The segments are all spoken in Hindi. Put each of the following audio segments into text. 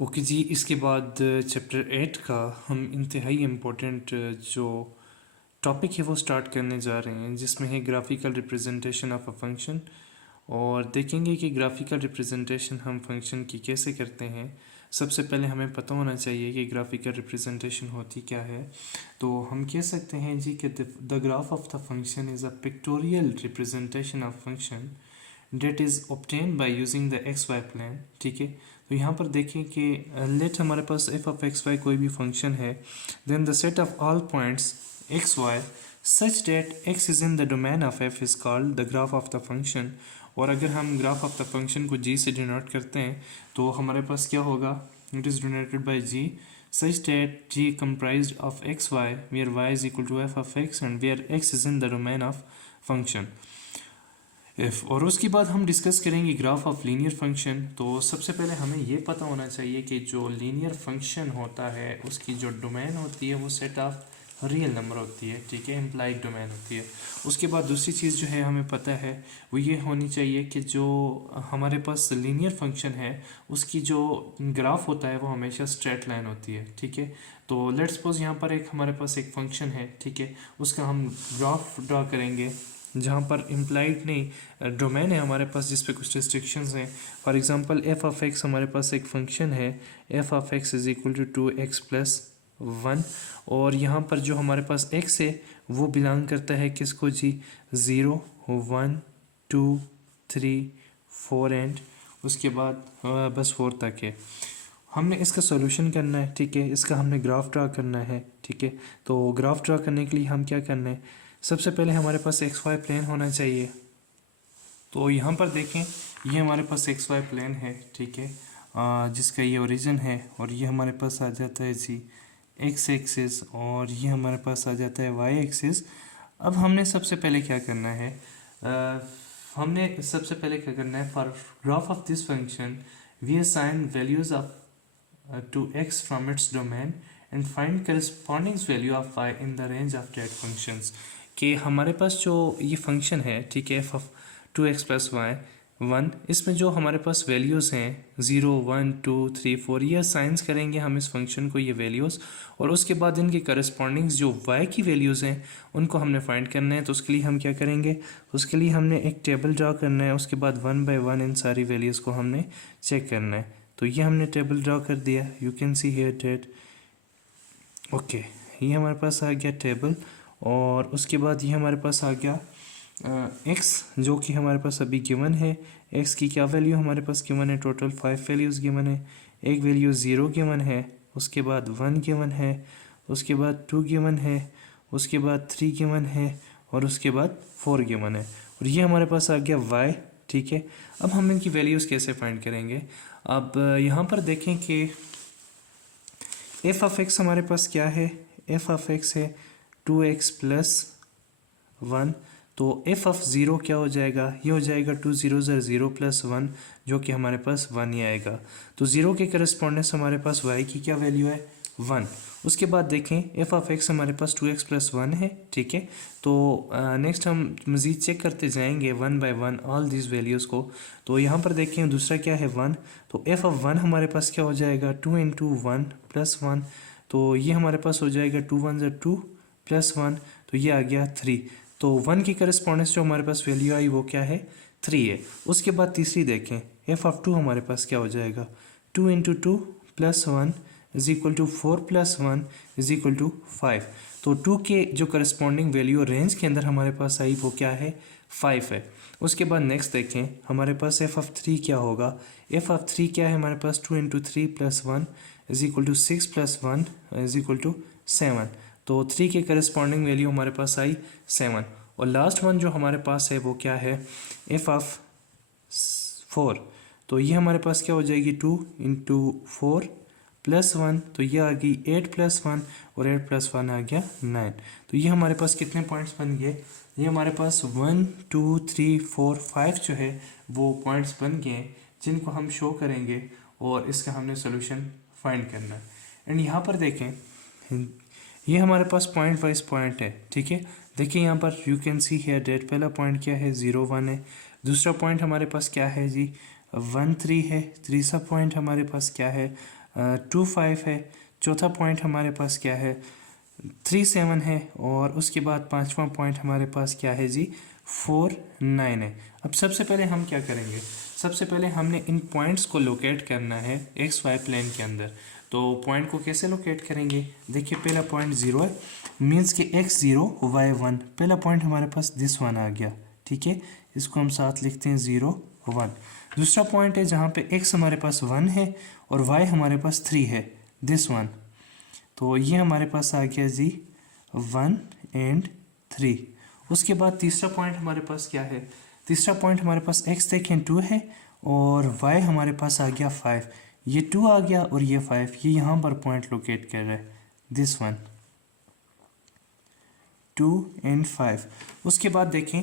ओके जी, इसके बाद चैप्टर 8 का हम इंतहाई इम्पोर्टेंट जो टॉपिक है वो स्टार्ट करने जा रहे हैं, जिसमें है graphical representation of a function. और देखेंगे कि ग्राफिकल रिप्रेजेंटेशन हम फंक्शन की कैसे करते हैं। सबसे पहले हमें पता होना चाहिए कि ग्राफिकल रिप्रेजेंटेशन होती क्या है। तो हम कह सकते हैं जी कि the graph of the function is a pictorial representation of function that is obtain by using the X Y plane. ठीक है, तो यहाँ पर देखें कि लेट हमारे पास एफ ऑफ एक्स वाई कोई भी फंक्शन है, then the set of all points X Y such that X is in the domain of F is called the graph of the function. और अगर हम ग्राफ ऑफ द फंक्शन को जी से डिनोट करते हैं तो हमारे पास क्या होगा, it is denoted by G such that g comprised of xy where y is equal to f of x and where x is in the domain of function f। और उसके बाद हम डिस्कस करेंगे ग्राफ ऑफ लीनियर फंक्शन। तो सबसे पहले हमें ये पता होना चाहिए कि जो लीनियर फंक्शन होता है उसकी जो डोमेन होती है वो सेट ऑफ रियल नंबर होती है। ठीक है, इम्प्लाइड डोमेन होती है। उसके बाद दूसरी चीज़ जो है हमें पता है वो ये होनी चाहिए कि जो हमारे पास लीनियर फंक्शन है उसकी जो ग्राफ होता है वो हमेशा स्ट्रेट लाइन होती है। ठीक है, तो लेट्स सपोज यहाँ पर एक हमारे पास एक फंक्शन है, ठीक है, उसका हम ग्राफ ड्रा करेंगे जहाँ पर इम्प्लाइड नहीं डोमेन है हमारे पास जिस पे कुछ रिस्ट्रिक्शंस हैं। For example F of X हमारे पास एक फंक्शन है, F of X is equal to 2x plus 1। और यहाँ पर जो हमारे पास x है वो बिलोंग करता है किसको जी, 0 1 2 3 4 एंड उसके बाद बस 4 तक है। हमने इसका सॉल्यूशन करना है, ठीक है, इसका हमने ग्राफ ड्रा करना है। ठीक है, तो ग्राफ ड्रा करने के लिए हम क्या करना है, सबसे पहले हमारे पास एक्स वाई प्लेन होना चाहिए। तो यहाँ पर देखें, ये हमारे पास एक्स वाई प्लेन है, ठीक है, जिसका ये ओरिजिन है। और ये हमारे पास आ जाता है जी एक्स एक्सिस और ये हमारे पास आ जाता है वाई एक्सिस। अब हमने सबसे पहले क्या करना है, for graph of this function we assign values of to x from its domain and find corresponding value of y in the range of that functions। कि हमारे पास जो ये फंक्शन है, ठीक है, F of 2x plus Y 1, इसमें जो हमारे पास वैल्यूज़ हैं 0 1 2 3 4, ये असाइंस करेंगे हम इस फंक्शन को ये वैल्यूज़। और उसके बाद इनकी करस्पॉन्डिंग्स जो y की वैल्यूज़ हैं उनको हमने फाइंड करना है। तो उसके लिए हम क्या करेंगे, उसके लिए हमने एक टेबल ड्रा करना है, उसके बाद 1 बाई 1 इन सारी वैल्यूज़ को हमने चेक करना है। तो ये हमने टेबल ड्रा कर दिया, you can see here that. Okay, ये हमारे पास आ गया टेबल। और उसके बाद ये हमारे पास आ गया एक्स, जो कि हमारे पास अभी गिवन है। एक्स की क्या वैल्यू हमारे पास गिवन है, टोटल 5 वैल्यूज़ गिवन है। एक वैल्यू 0 गिवन है, उसके बाद 1 गिवन है, उसके बाद 2 गिवन है, उसके बाद 3 गिवन है और उसके बाद 4 गिवन है। और ये हमारे पास आ गया वाई। ठीक है, अब हम इनकी वैल्यूज़ कैसे फाइंड करेंगे। अब यहाँ पर देखें कि एफ ऑफ एक्स हमारे पास क्या है, एफ ऑफ एक्स है 2x प्लस 1। तो एफ ऑफ ज़ीरो क्या हो जाएगा, ये हो जाएगा 2 0 0 प्लस 1, जो कि हमारे पास 1 ही आएगा। तो ज़ीरो के करस्पॉन्डेंस हमारे पास y की क्या वैल्यू है, 1। उसके बाद देखें एफ ऑफ एक्स हमारे पास 2x प्लस 1 है। ठीक है, तो नेक्स्ट हम मज़ीद चेक करते जाएंगे 1 बाई 1 ऑल दीज वैल्यूज़ को। तो यहाँ पर देखें दूसरा क्या है 1, तो एफ ऑफ 1 हमारे पास क्या हो जाएगा 2 इंटू 1 प्लस 1। तो ये हमारे पास हो जाएगा 2 1 2 प्लस 1, तो ये आ गया 3। तो 1 की करस्पॉन्डेंस जो हमारे पास वैल्यू आई वो क्या है, 3 है। उसके बाद तीसरी देखें एफ ऑफ 2 हमारे पास क्या हो जाएगा 2 into 2 plus 1 is equal to 4 plus 1 is equal to 5। तो 2 के जो करस्पॉन्डिंग वैल्यू रेंज के अंदर हमारे पास आई वो क्या है, 5 है। उसके बाद नेक्स्ट देखें हमारे पास एफ ऑफ 3 क्या होगा, एफ ऑफ 3 क्या है हमारे पास 2 into 3 plus 1 is equal to 6 plus 1 is equal to 7। तो 3 के करस्पॉन्डिंग वैल्यू हमारे पास आई 7। और लास्ट वन जो हमारे पास है वो क्या है, एफ ऑफ 4। तो ये हमारे पास क्या हो जाएगी 2 इंटू 4 प्लस 1, तो ये आ गई 8 प्लस 1 और 8 प्लस 1 आ गया 9। तो ये हमारे पास कितने पॉइंट्स बन गए, ये हमारे पास 1 2 3 4 5 जो है वो पॉइंट्स बन गए जिनको हम शो करेंगे और इसका हमने सोल्यूशन फाइंड करना है। एंड यहाँ पर देखें ये हमारे पास पॉइंट वाइज पॉइंट है। ठीक है, देखिए यहाँ पर you can see here that पहला पॉइंट क्या है 0 1 है, दूसरा पॉइंट हमारे पास क्या है जी 1 3 है, तीसरा पॉइंट हमारे पास क्या है 2 5 है, चौथा पॉइंट हमारे पास क्या है 3 7 है, और उसके बाद पांचवा पॉइंट हमारे पास क्या है जी 4 9 है। अब सबसे पहले हम क्या करेंगे, सबसे पहले हमने इन पॉइंट्स को लोकेट करना है एक्स वाई प्लेन के अंदर। तो पॉइंट को कैसे लोकेट करेंगे, देखिए पहला पॉइंट 0 है, मीन्स कि x 0 y 1, पहला पॉइंट हमारे पास दिस 1 आ गया, ठीक है, इसको हम साथ लिखते हैं 0 1। दूसरा पॉइंट है जहाँ पे x हमारे पास 1 है और y हमारे पास 3 है, दिस 1, तो ये हमारे पास आ गया जी 1 एंड 3। उसके बाद तीसरा पॉइंट हमारे पास क्या है, तीसरा पॉइंट हमारे पास x देखें 2 है और y हमारे पास आ गया 5, ये 2 आ गया और ये 5, ये यहाँ पर पॉइंट लोकेट कर रहा है, दिस 1 2 एंड 5। उसके बाद देखें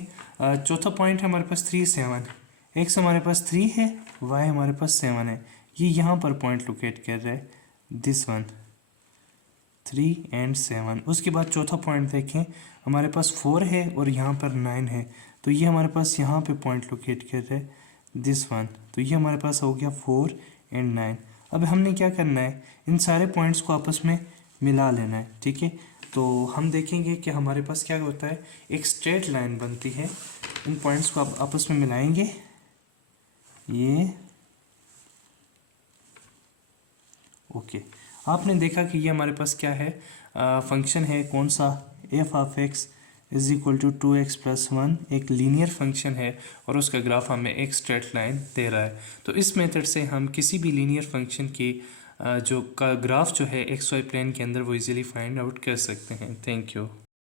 चौथा पॉइंट हमारे पास 3 7, x हमारे पास 3 है, y हमारे पास 7 है, ये यहाँ पर पॉइंट लोकेट कर रहा है, दिस 1 3 एंड 7। उसके बाद चौथा पॉइंट देखें हमारे पास 4 है और यहाँ पर 9 है, तो ये हमारे पास यहाँ पे पॉइंट लोकेट कर रहा है, दिस 1, तो ये हमारे पास हो गया 4 एंड 9। अब हमने क्या करना है, इन सारे पॉइंट्स को आपस में मिला लेना है, ठीक है। तो हम देखेंगे कि हमारे पास क्या होता है, एक स्ट्रेट लाइन बनती है, इन पॉइंट्स को आप आपस में मिलाएंगे, ये ओके। आपने देखा कि ये हमारे पास क्या है, फंक्शन है कौन सा, F of X is equal to 2x + 1, एक लीनियर फंक्शन है और उसका ग्राफ हमें एक स्ट्रेट लाइन दे रहा है। तो इस मेथड से हम किसी भी लीनियर फंक्शन की जो का ग्राफ जो है एक्स वाई प्लेन के अंदर वो इजीली फाइंड आउट कर सकते हैं। Thank you.